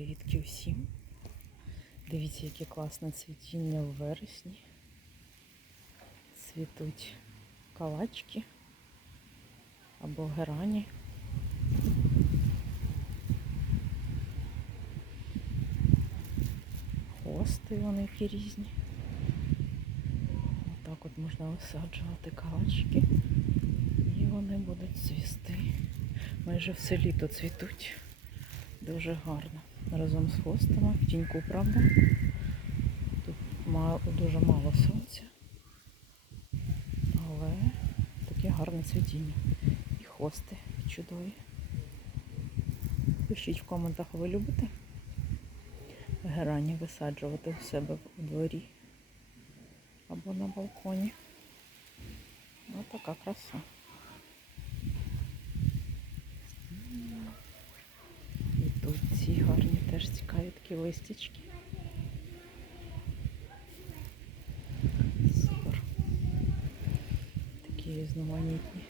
Привітки усім. Дивіться, яке класне цвітіння в вересні. Цвітуть калачки або герані. Хости вони які різні. Отак от можна висаджувати калачки. І вони будуть цвісти. Майже все літо цвітуть. Дуже гарно. Разом з хостами. В тіньку, правда? Тут дуже мало сонця. Але таке гарне цвітіння. І хости чудові. Пишіть в коментах, ви любите герані висаджувати у себе у дворі або на балконі. Ось така краса. І тут ці гарні теж цікаві такі листячки. Супер. Такі різноманітні.